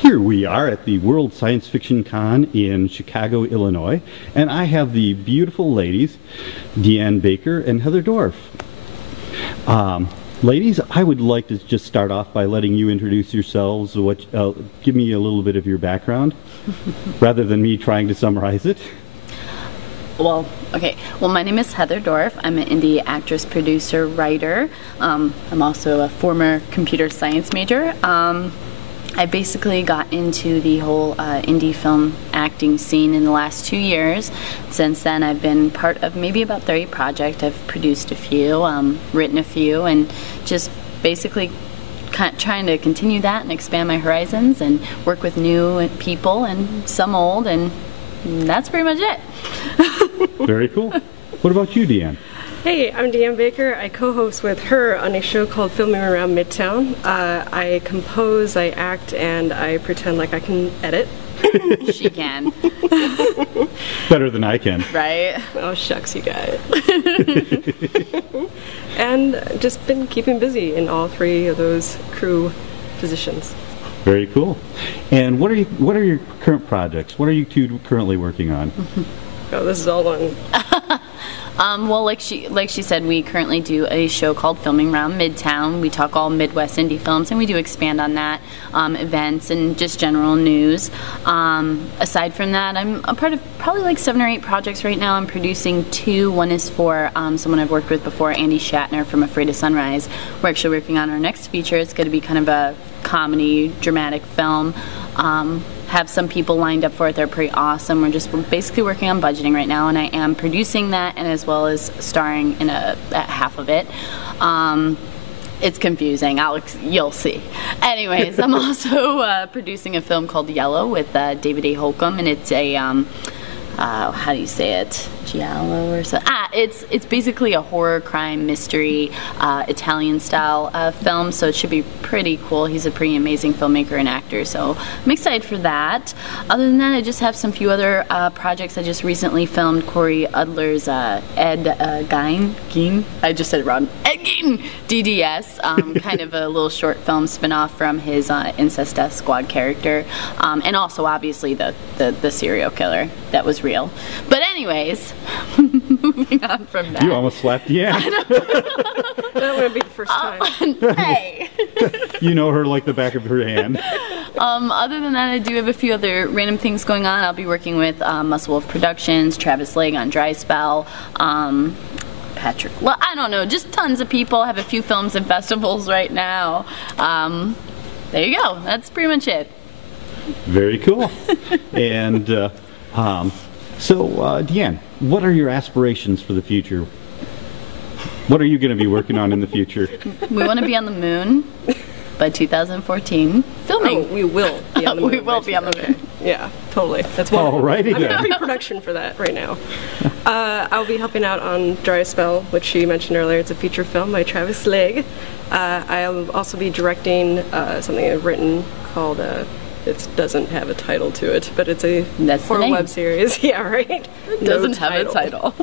Here we are at the World Science Fiction Con in Chicago, Illinois, and I have the beautiful ladies, Deann Baker and Heather Dorff. Ladies, I would like to just start off by letting you introduce yourselves. Give me a little bit of your background, rather than me trying to summarize it. Well, okay. Well, my name is Heather Dorff. I'm an indie actress, producer, writer. I'm also a former computer science major. I basically got into the whole indie film acting scene in the last 2 years. Since then, I've been part of maybe about 30 projects. I've produced a few, written a few, and just basically trying to continue that and expand my horizons and work with new people and some old, and that's pretty much it. Very cool. What about you, Deann? Hey, I'm Deann Baker. I co-host with her on a show called Filming Around Midtown. I compose, I act, and I pretend like I can edit. She can. Better than I can. Right? Oh, shucks, you got it. And just been keeping busy in all three of those crew positions. Very cool. And what are your current projects? What are you two currently working on? Oh, this is all one. Well, like she said, we currently do a show called Filming Around Midtown. We talk all Midwest indie films, and we do expand on that, events and just general news. Aside from that, I'm a part of probably like 7 or 8 projects right now. I'm producing 2. One is for someone I've worked with before, Andy Shatner from Afraid of Sunrise. We're actually working on our next feature. It's going to be kind of a comedy, dramatic film. Have some people lined up for it. They're pretty awesome. We're basically working on budgeting right now, and I am producing that, and as well as starring in half of it. It's confusing. You'll see. Anyways, I'm also producing a film called Yellow with David A. Holcomb, and it's a how do you say it? Giallo or so? It's basically a horror, crime, mystery, Italian-style film, so it should be pretty cool. He's a pretty amazing filmmaker and actor, so I'm excited for that. Other than that, I just have some few other projects. I just recently filmed Corey Udler's Ed Gein. I just said it wrong. Ed Gein! DDS, kind of a little short film spin-off from his Incest Death Squad character, and also obviously the serial killer that was real. But anyways, moving on from that. You almost slapped Deann. That wouldn't be the first time. Hey! You know her like the back of her hand. Other than that, I do have a few other random things going on. I'll be working with Muscle Wolf Productions, Travis Legg on Dry Spell, Patrick, well, I don't know, just tons of people. I have a few films and festivals right now. There you go. That's pretty much it. Very cool. And so, Deann, what are your aspirations for the future? What are you going to be working on in the future? We want to be on the moon by 2014. Filming. Oh, we will be on the moon. We will be on the moon. Yeah, totally. That's what Alrighty then. I'm in pre-production for that right now. I'll be helping out on Dry Spell, which she mentioned earlier. It's a feature film by Travis Legg. I'll also be directing something I've written called it doesn't have a title to it, but it's a web series. Yeah, right? It doesn't have a title.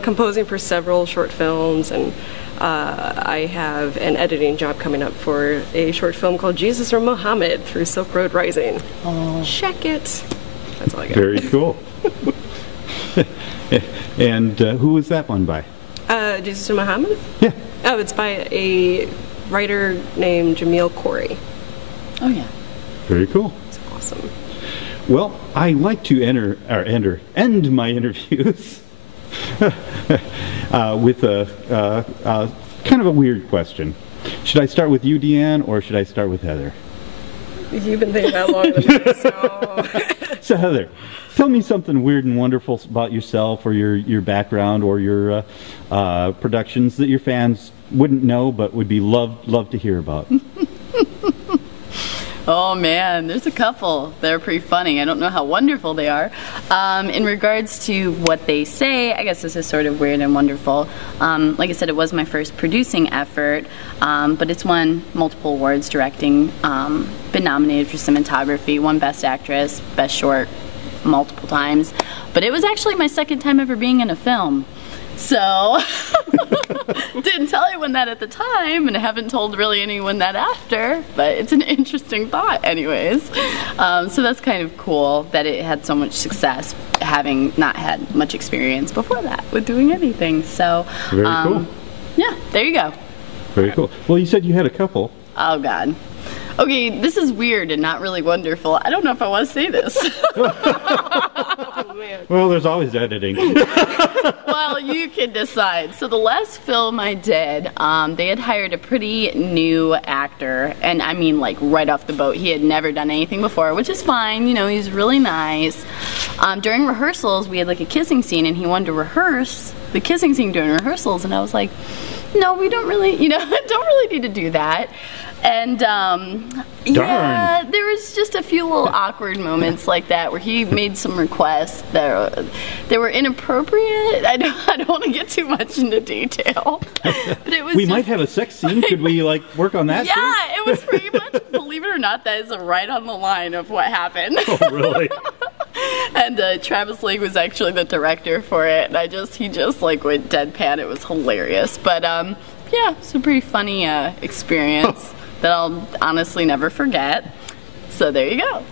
Composing for several short films, and I have an editing job coming up for a short film called Jesus or Muhammad through Silk Road Rising. Oh. Check it. That's all I got. Very cool. And who was that one by? Jesus or Muhammad? Yeah. Oh, it's by a writer named Jamil Corey. Oh, yeah. Very cool. It's awesome. Well, I like to end my interviews with a kind of a weird question. Should I start with you, Deann, or should I start with Heather? You've been thinking that long enough, so... So Heather, tell me something weird and wonderful about yourself or your background or your productions that your fans wouldn't know but would be love to hear about. Oh man, there's a couple. They're pretty funny. I don't know how wonderful they are. In regards to what they say, I guess this is sort of weird and wonderful. Like I said, it was my first producing effort, but it's won multiple awards directing, been nominated for cinematography, won Best Actress, Best Short multiple times, but it was actually my second time ever being in a film. So Didn't tell anyone that at the time, and haven't told really anyone that after, but it's an interesting thought anyways. So that's kind of cool that it had so much success, having not had much experience before that with doing anything. So, Very cool. Yeah, there you go. Very cool. Well, you said you had a couple. Oh, God. Okay, this is weird and not really wonderful. I don't know if I want to say this. Oh, man. Well, there's always editing. Well, you can decide. So the last film I did, they had hired a pretty new actor, and I mean like right off the boat. He had never done anything before, which is fine. You know, he's really nice. During rehearsals, we had like a kissing scene, and he wanted to rehearse the kissing scene during rehearsals, and I was like, no, we don't really, don't really need to do that. And yeah, there was just a few little awkward moments like that where he made some requests that were inappropriate. I don't want to get too much into detail, but it was. We might have a sex scene. Could we work on that? Yeah, too? it was pretty much. Believe it or not, that is right on the line of what happened. Oh, really? And Travis Lake was actually the director for it, and he just went deadpan. It was hilarious, but yeah, it's a pretty funny experience that I'll honestly never forget. So there you go.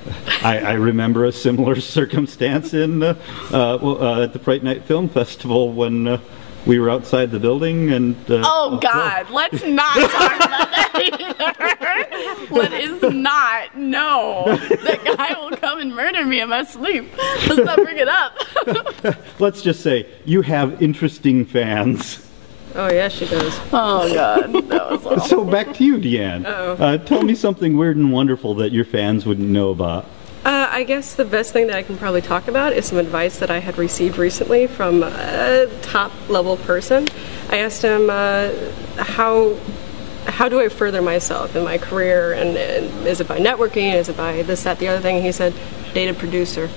I remember a similar circumstance in at the Fright Night Film Festival when we were outside the building and. Oh God! Let's not talk about that either. Let us not. No, that guy will come and murder me in my sleep. Let's not bring it up. Let's just say you have interesting fans. Oh, yeah, she does. Oh God, that was awful. So back to you, Deann. Tell me something weird and wonderful that your fans wouldn't know about. I guess the best thing that I can probably talk about is some advice that I had received recently from a top-level person. I asked him, how do I further myself in my career, and is it by networking, is it by this, that, the other thing? And he said, date a producer.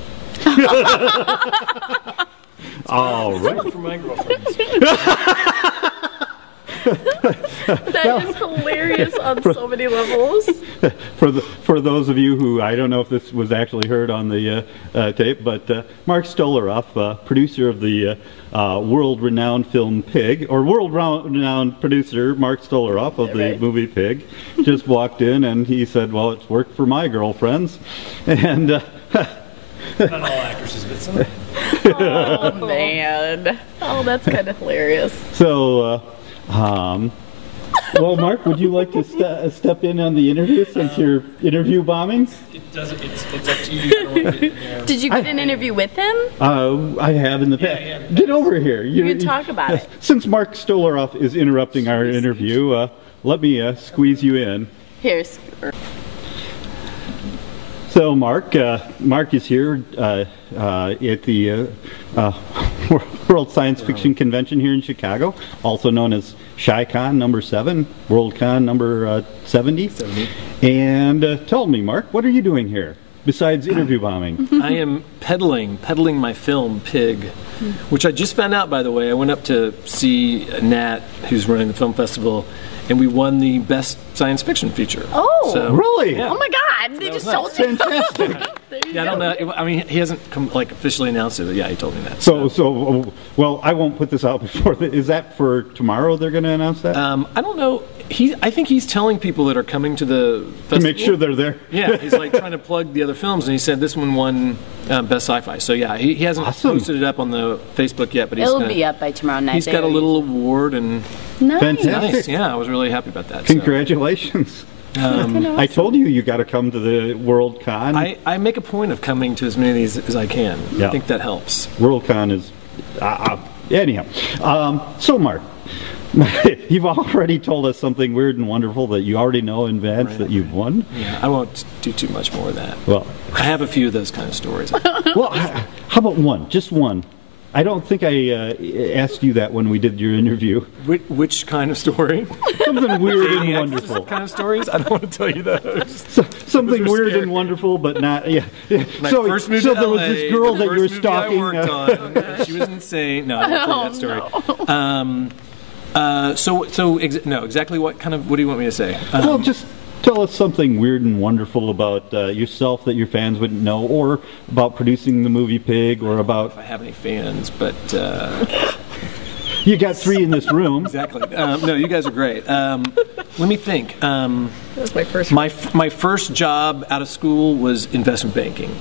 All right. For my girlfriends. That is hilarious on so many levels. For those of you who, I don't know if this was actually heard on the tape, but Mark Stolaroff, producer of the world-renowned film Pig, or world-renowned producer Mark Stolaroff of the movie Pig, just walked in and he said, well, it's worked for my girlfriends. And not all actresses, but some. Oh, man. Oh, that's kind of hilarious. So, well, Mark, would you like to step in on the interview since you're interview bombing? It doesn't. It's up to you. I don't want to get in there. Did you get an interview with him? I have in the past. Yeah. Get over here. You can talk about it. Since Mark Stolaroff is interrupting our interview, let me squeeze you in. Here's. So, Mark is here at the World Science Fiction Convention here in Chicago, also known as ShyCon number 7, WorldCon number 70. And tell me, Mark, what are you doing here besides interview bombing? I am peddling my film Pig, which I just found out, by the way. I went up to see Nat, who's running the film festival, and we won the best science fiction feature. Oh, so, really? Yeah. Oh my God! They just told you. Fantastic. Yeah, I don't know. I mean, he hasn't officially announced it, but yeah, he told me that. So, well, I won't put this out before. Is that for tomorrow? They're going to announce that? I don't know. I think he's telling people that are coming to the festival. To make sure they're there. Yeah, he's trying to plug the other films, and he said this one won Best Sci-Fi. So yeah, he hasn't posted it up on the Facebook yet, but It'll be up by tomorrow night. He's got a little award, and Nice. Fantastic. Yeah, I was really happy about that. Congratulations. I told you got to come to the WorldCon. I make a point of coming to as many of these as I can. Yeah. I think that helps. WorldCon is anyhow. So, Mark, you've already told us something weird and wonderful that you already know in advance that you've won. Yeah, I won't do too much more of that. Well, I have a few of those kind of stories. well, how about one? Just one. I don't think I asked you that when we did your interview. Which kind of story? Something weird and Any wonderful. kind of stories? I don't want to tell you those. Something weird scary. and wonderful, but not. Yeah. My So first movie there to was LA, this girl the that you were first movie stalking. I worked on. She was insane. No, I won't tell you that story. No, exactly what do you want me to say? Well, just tell us something weird and wonderful about yourself that your fans wouldn't know, or about producing the movie Pig, or about. If I have any fans, but You got 3 in this room. Exactly. No, you guys are great. Let me think. That was my first. My first job out of school was investment banking.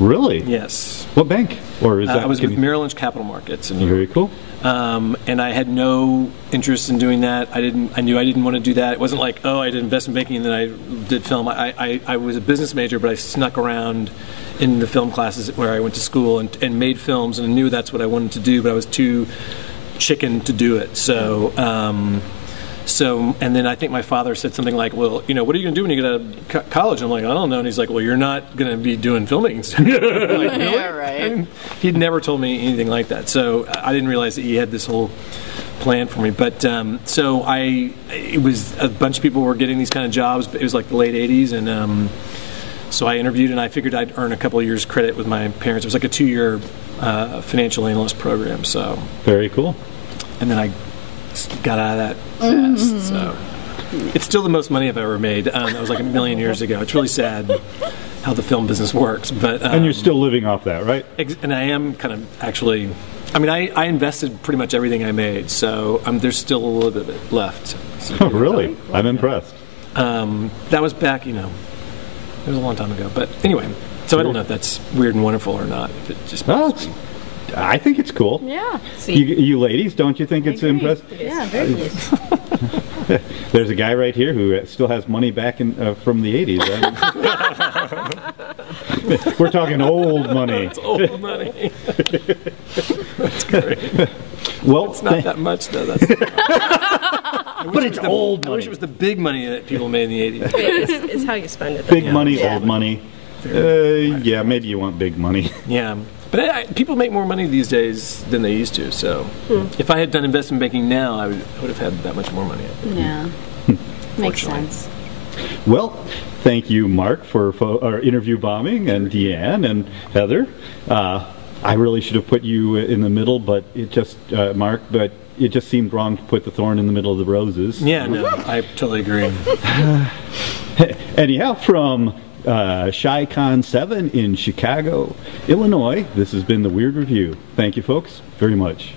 Really? Yes. What bank? Or is that? I was with Merrill Lynch Capital Markets in New York. Very cool. And I had no interest in doing that. I knew I didn't want to do that. It wasn't like, oh, I did investment banking and then I did film. I was a business major, but I snuck around in the film classes where I went to school and made films, and I knew that's what I wanted to do, but I was too chicken to do it. So, and then I think my father said something like, well, what are you going to do when you get out of college? I'm like, I don't know. And he's like, well, you're not going to be doing filming stuff. Like, really? Yeah, right. He'd never told me anything like that. So I didn't realize that he had this whole plan for me. But it was a bunch of people were getting these kind of jobs. It was like the late 80s. And so I interviewed, and I figured I'd earn a couple of years credit with my parents. It was like a 2-year financial analyst program. So very cool. And then I got out of that fast. So it's still the most money I've ever made. That was like a million years ago. It's really sad how the film business works. But and you're still living off that, right? And I am kind of actually. I mean, I invested pretty much everything I made, so there's still a little bit of it left. So, oh, really? I'm impressed. That was back, it was a long time ago. But anyway, so I don't know if that's weird and wonderful or not. If it just I think it's cool. Yeah. You ladies, don't you think it's impressive? Yeah, very good. There's a guy right here who still has money back from the 80s. We're talking old money. It's old money. That's great. Well, it's not that much, though. But it's old money. I wish it was the big money that people made in the 80s. It's how you spend it. Big money, old money. Yeah, maybe you want big money. Yeah. But people make more money these days than they used to. So if I had done investment banking now, I would have had that much more money. Yeah. Makes sense. Well, thank you, Mark, for our interview bombing, and Deann and Heather. I really should have put you in the middle, but it just, Mark, but it just seemed wrong to put the thorn in the middle of the roses. Yeah, no, I totally agree. Anyhow, from Chi-Con 7 in Chicago, Illinois, this has been the Weird Review. Thank you, folks, very much.